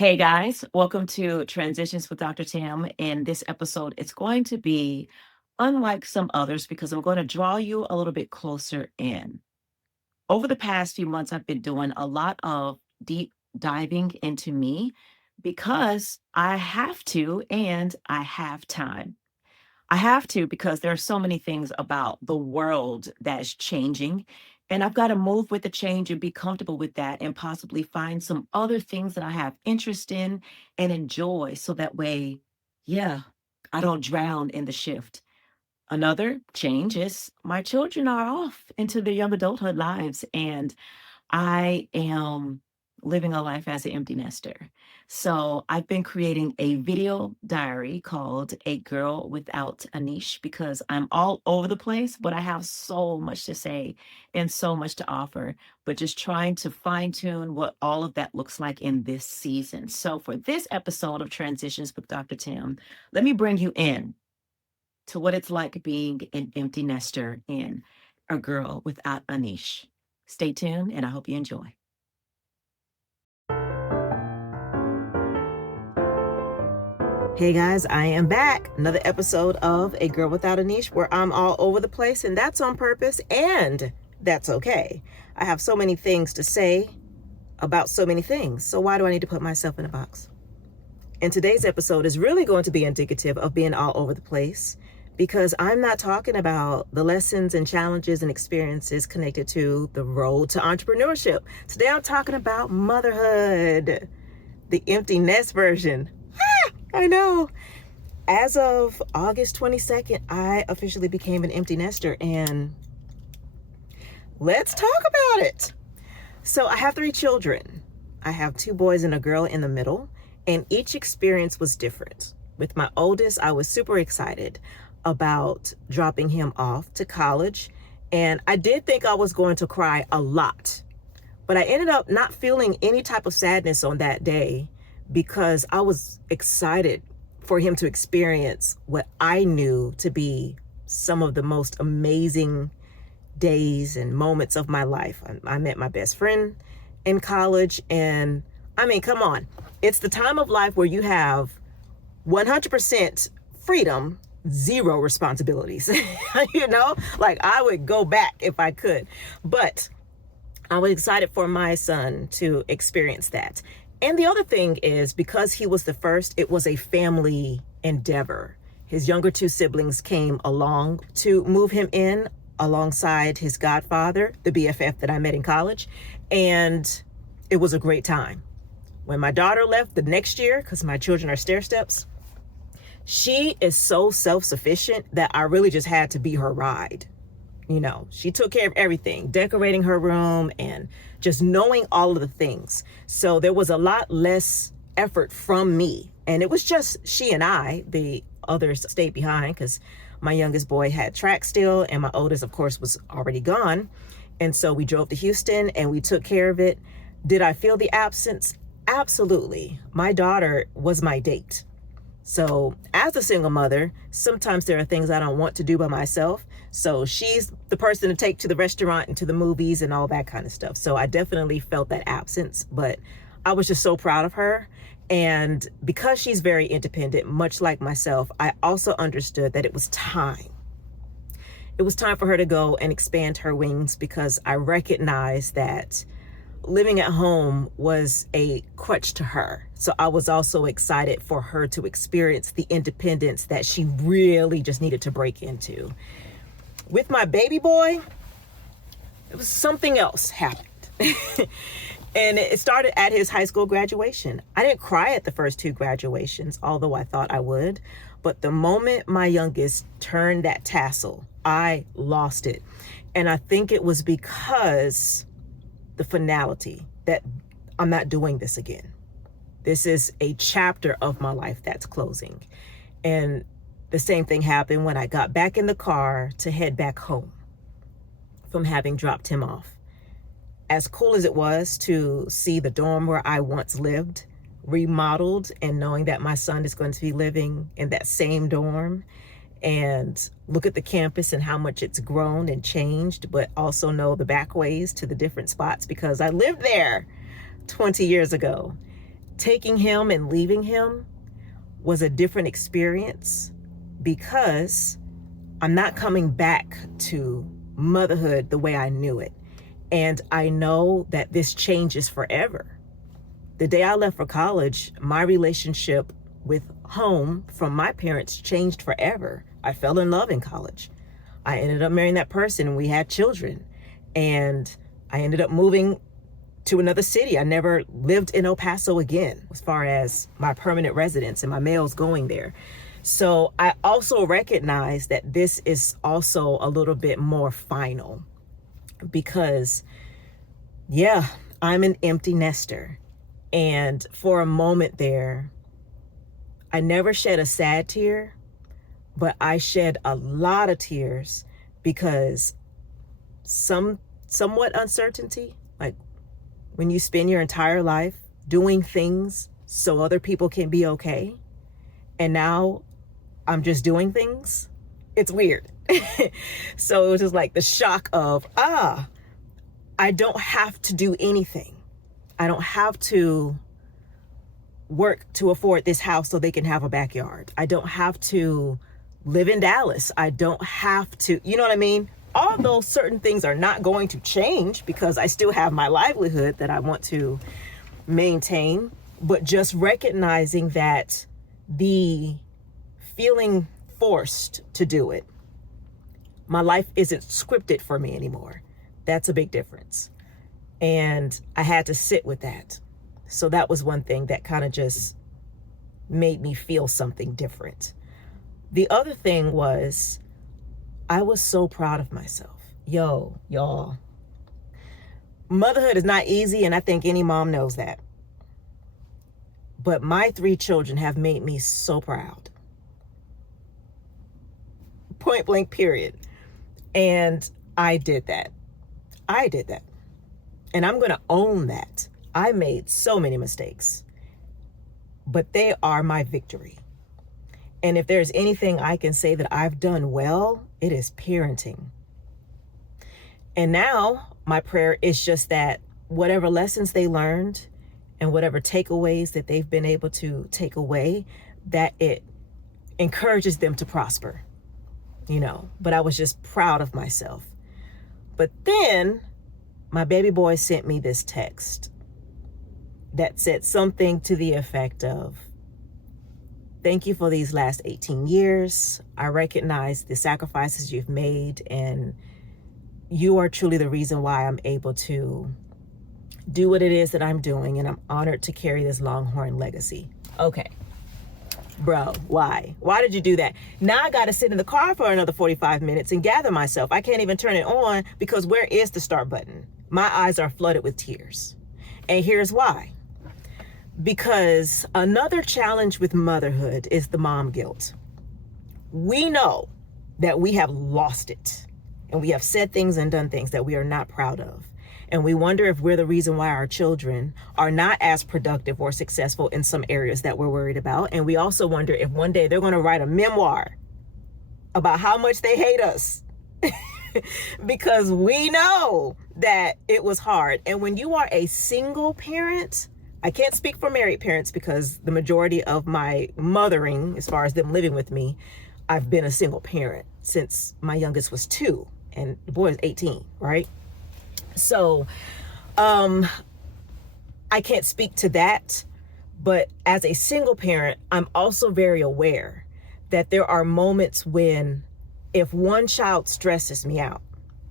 Hey guys, welcome to Transitions with Dr. Tam. In this episode, it's going to be unlike some others because I'm going to draw you a little bit closer in. Over the past few months, I've been doing a lot of deep diving into me because I have to and I have time. I have to because there are so many things about the world that's changing. And I've got to move with the change and be comfortable with that and possibly find some other things that I have interest in and enjoy so that way, yeah, I don't drown in the shift. Another change is my children are off into their young adulthood lives. And I am living a life as an empty nester. So I've been creating a video diary called A Girl Without a Niche because I'm all over the place, but I have so much to say and so much to offer, but just trying to fine tune what all of that looks like in this season. So for this episode of Transitions with Dr. Tim, let me bring you in to what it's like being an empty nester and a girl without a niche. Stay tuned, and I hope you enjoy. Hey guys, I am back. Another episode of A Girl Without a Niche where I'm all over the place, and that's on purpose, and that's okay. I have so many things to say about so many things, so why do I need to put myself in a box? And today's episode is really going to be indicative of being all over the place because I'm not talking about the lessons and challenges and experiences connected to the road to entrepreneurship. Today I'm talking about motherhood, the empty nest version. I know. As of August 22nd, I officially became an empty nester, and let's talk about it. So I have 3 children. I have 2 boys and a girl in the middle, and each experience was different. With my oldest, I was super excited about dropping him off to college, and I did think I was going to cry a lot, but I ended up not feeling any type of sadness on that day because I was excited for him to experience what I knew to be some of the most amazing days and moments of my life. I met my best friend in college, and I mean, come on. It's the time of life where you have 100% freedom, 0 responsibilities. You know, like I would go back if I could, but I was excited for my son to experience that. And the other thing is, because he was the first, it was a family endeavor. His younger 2 siblings came along to move him in alongside his godfather, the BFF that I met in college. And it was a great time. When my daughter left the next year, because my children are stair steps, she is so self-sufficient that I really just had to be her ride. You know, she took care of everything, decorating her room and just knowing all of the things. So there was a lot less effort from me. And it was just she and I. The others stayed behind because my youngest boy had track still, and my oldest, of course, was already gone. And so we drove to Houston and we took care of it. Did I feel the absence? Absolutely. My daughter was my date. So as a single mother, sometimes there are things I don't want to do by myself. So she's the person to take to the restaurant and to the movies and all that kind of stuff. So I definitely felt that absence, but I was just so proud of her. And because she's very independent, much like myself, I also understood that it was time. It was time for her to go and expand her wings because I recognized that living at home was a crutch to her. So I was also excited for her to experience the independence that she really just needed to break into. With my baby boy, it was something else happened. And it started at his high school graduation. I didn't cry at the first 2 graduations, although I thought I would. But the moment my youngest turned that tassel, I lost it. And I think it was because the finality that I'm not doing this again. This is a chapter of my life that's closing. And the same thing happened when I got back in the car to head back home from having dropped him off. As cool as it was to see the dorm where I once lived remodeled and knowing that my son is going to be living in that same dorm, and look at the campus and how much it's grown and changed, but also know the back ways to the different spots because I lived there 20 years ago. taking him and leaving him was a different experience because I'm not coming back to motherhood the way I knew it. And I know that this changes forever. The day I left for college, my relationship with home from my parents changed forever. I fell in love in college. I ended up marrying that person and we had children. And I ended up moving to another city. I never lived in El Paso again as far as my permanent residence and my males going there. So I also recognize that this is also a little bit more final because, yeah, I'm an empty nester. And for a moment there, I never shed a sad tear, but I shed a lot of tears because somewhat uncertainty, like when you spend your entire life doing things so other people can be okay, and now I'm just doing things, it's weird. So it was just like the shock of, I don't have to do anything. I don't have to work to afford this house so they can have a backyard. I don't have to live in Dallas. I don't have to, you know what I mean? Although certain things are not going to change because I still have my livelihood that I want to maintain, but just recognizing that the feeling forced to do it, my life isn't scripted for me anymore. That's a big difference. And I had to sit with that. So that was one thing that kind of just made me feel something different. The other thing was, I was so proud of myself. Y'all, motherhood is not easy, and I think any mom knows that. But my 3 children have made me so proud. Point blank, period. And I did that. And I'm going to own that. I made so many mistakes, but they are my victory. And if there's anything I can say that I've done well, it is parenting. And now my prayer is just that whatever lessons they learned and whatever takeaways that they've been able to take away, that it encourages them to prosper, but I was just proud of myself. But then my baby boy sent me this text that said something to the effect of, thank you for these last 18 years. I recognize the sacrifices you've made, and you are truly the reason why I'm able to do what it is that I'm doing, and I'm honored to carry this Longhorn legacy. Okay, bro, why? Why did you do that? Now I got to sit in the car for another 45 minutes and gather myself. I can't even turn it on because where is the start button? My eyes are flooded with tears. And here's why. Because another challenge with motherhood is the mom guilt. We know that we have lost it, and we have said things and done things that we are not proud of. And we wonder if we're the reason why our children are not as productive or successful in some areas that we're worried about. And we also wonder if one day they're going to write a memoir about how much they hate us. Because we know that it was hard. And when you are a single parent, I can't speak for married parents because the majority of my mothering, as far as them living with me, I've been a single parent since my youngest was 2 and the boy is 18, right? So I can't speak to that, but as a single parent, I'm also very aware that there are moments when if one child stresses me out,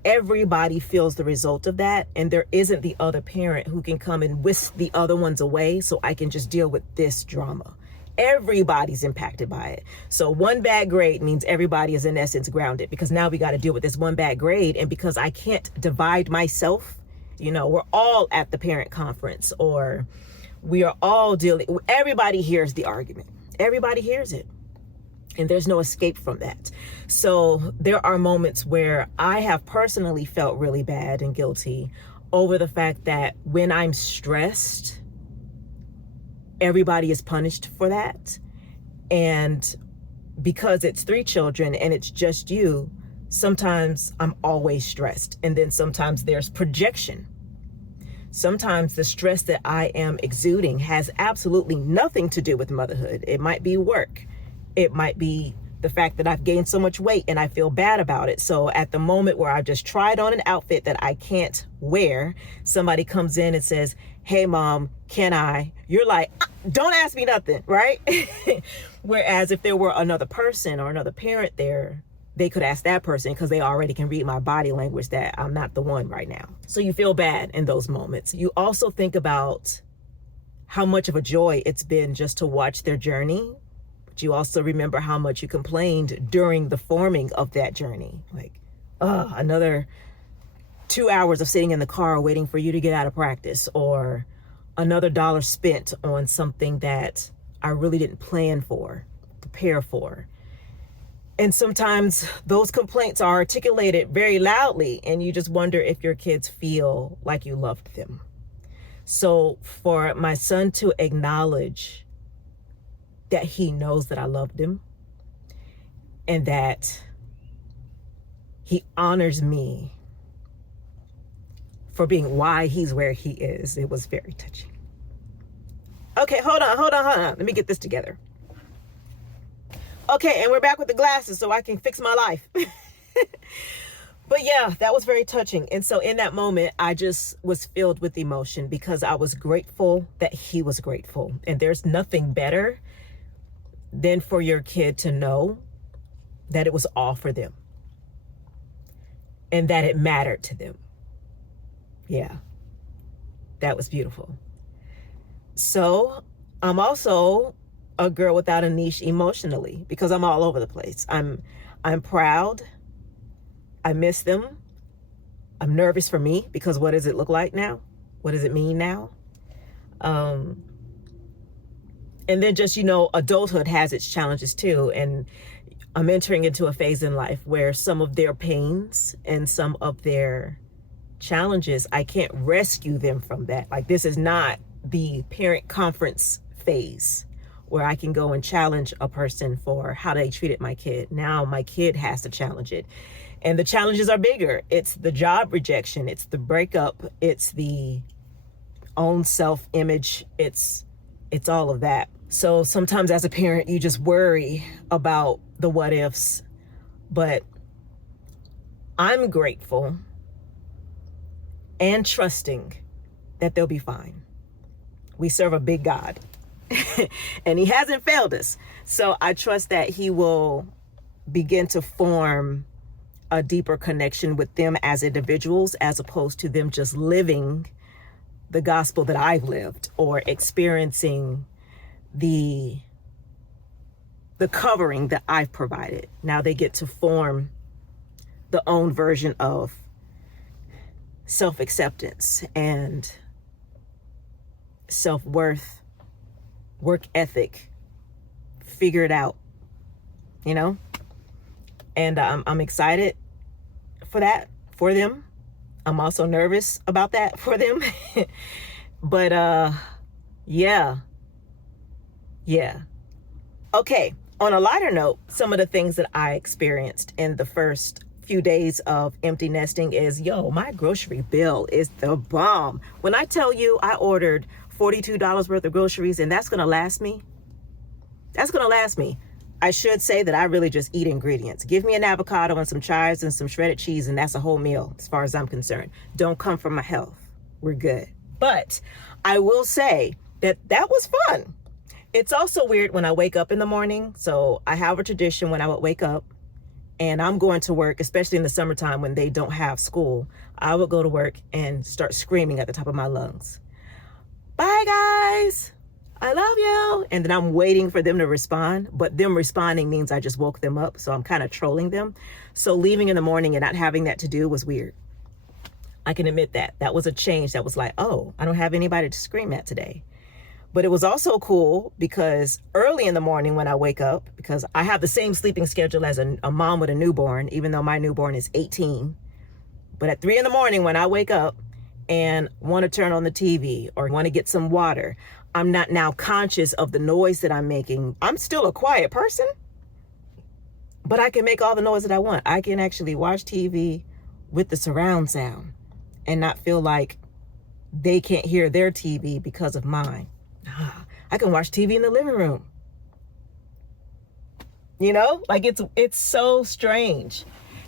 everybody feels the result of that, and there isn't the other parent who can come and whisk the other ones away so I can just deal with this drama. Everybody's impacted by it. So one bad grade means everybody is in essence grounded because now we got to deal with this one bad grade. And because I can't divide myself, we're all at the parent conference or we are all dealing, everybody hears the argument. Everybody hears it. And there's no escape from that. So there are moments where I have personally felt really bad and guilty over the fact that when I'm stressed, everybody is punished for that. And because it's 3 children and it's just you, sometimes I'm always stressed. And then sometimes there's projection. Sometimes the stress that I am exuding has absolutely nothing to do with motherhood. It might be work. It might be the fact that I've gained so much weight and I feel bad about it. So at the moment where I've just tried on an outfit that I can't wear, somebody comes in and says, hey mom, can I? You're like, don't ask me nothing, right? Whereas if there were another person or another parent there, they could ask that person because they already can read my body language that I'm not the one right now. So you feel bad in those moments. You also think about how much of a joy it's been just to watch their journey. But you also remember how much you complained during the forming of that journey. Like, another 2 hours of sitting in the car waiting for you to get out of practice, or another dollar spent on something that I really didn't plan for, prepare for. And sometimes those complaints are articulated very loudly, and you just wonder if your kids feel like you loved them. So for my son to acknowledge that he knows that I loved him and that he honors me for being why he's where he is, it was very touching. Okay, hold on. Let me get this together. Okay, and we're back with the glasses so I can fix my life. But yeah, that was very touching. And so in that moment, I just was filled with emotion because I was grateful that he was grateful. And there's nothing better than for your kid to know that it was all for them and that it mattered to them. Yeah, that was beautiful. So I'm also a girl without a niche emotionally because I'm all over the place. I'm proud. I miss them. I'm nervous for me because what does it look like now? What does it mean now? And then just, adulthood has its challenges too. And I'm entering into a phase in life where some of their pains and some of their challenges, I can't rescue them from that. Like, this is not the parent conference phase where I can go and challenge a person for how they treated my kid. Now my kid has to challenge it. And the challenges are bigger. It's the job rejection. It's the breakup. It's the own self-image. It's all of that. So sometimes as a parent, you just worry about the what ifs. But I'm grateful and trusting that they'll be fine. We serve a big God. And he hasn't failed us. So I trust that he will begin to form a deeper connection with them as individuals, as opposed to them just living the gospel that I've lived or experiencing the covering that I've provided. Now they get to form the own version of self-acceptance and self-worth, work ethic, figure it out, and I'm excited for that, for them. I'm also nervous about that for them. But yeah. Okay, on a lighter note, some of the things that I experienced in the first few days of empty nesting is, my grocery bill is the bomb. When I tell you I ordered $42 worth of groceries, and that's gonna last me. I should say that I really just eat ingredients. Give me an avocado and some chives and some shredded cheese, and that's a whole meal as far as I'm concerned. Don't come from my health. We're good. But I will say that was fun. It's also weird when I wake up in the morning. So I have a tradition when I would wake up and I'm going to work, especially in the summertime when they don't have school, I would go to work and start screaming at the top of my lungs. Bye guys, I love you. And then I'm waiting for them to respond, but them responding means I just woke them up. So I'm kind of trolling them. So leaving in the morning and not having that to do was weird. I can admit that. That was a change that was like, oh, I don't have anybody to scream at today. But it was also cool because early in the morning when I wake up, because I have the same sleeping schedule as a mom with a newborn, even though my newborn is 18. But at 3 a.m. when I wake up and want to turn on the TV or want to get some water, I'm not now conscious of the noise that I'm making. I'm still a quiet person, but I can make all the noise that I want. I can actually watch TV with the surround sound and not feel like they can't hear their TV because of mine. I can watch TV in the living room. You know, like it's so strange.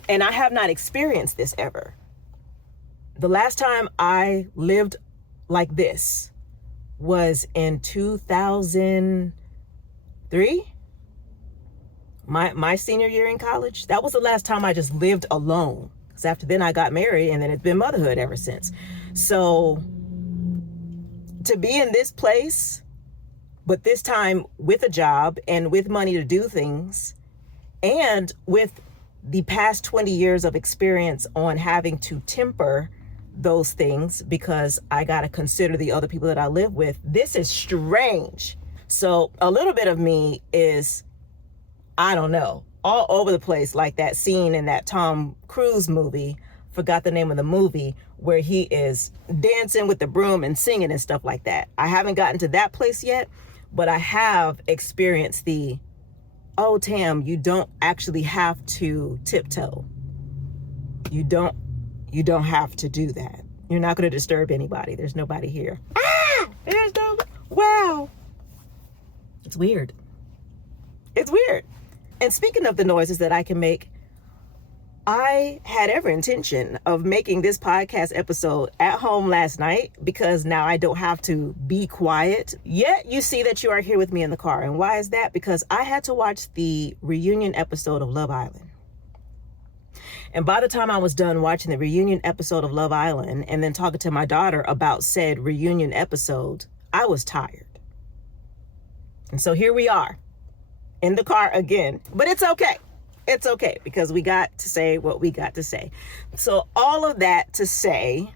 And I have not experienced this ever. The last time I lived like this was in 2003. My senior year in college. That was the last time I just lived alone. Because after then I got married, and then it's been motherhood ever since. So to be in this place, but this time with a job and with money to do things, and with the past 20 years of experience on having to temper those things because I got to consider the other people that I live with, this is strange. So a little bit of me is, I don't know, all over the place, like that scene in that Tom Cruise movie, forgot the name of the movie, where he is dancing with the broom and singing and stuff like that. I haven't gotten to that place yet, but I have experienced the, oh, Tam, you don't actually have to tiptoe. You don't have to do that. You're not going to disturb anybody. There's nobody here. There's no, wow. It's weird. It's weird. And speaking of the noises that I can make, I had every intention of making this podcast episode at home last night because now I don't have to be quiet. Yet you see that you are here with me in the car. And why is that? Because I had to watch the reunion episode of Love Island. And by the time I was done watching the reunion episode of Love Island and then talking to my daughter about said reunion episode, I was tired. And so here we are in the car again, but it's okay. It's okay because we got to say what we got to say. So all of that to say,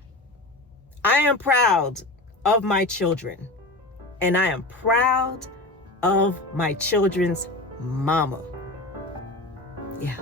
I am proud of my children, and I am proud of my children's mama. Yeah.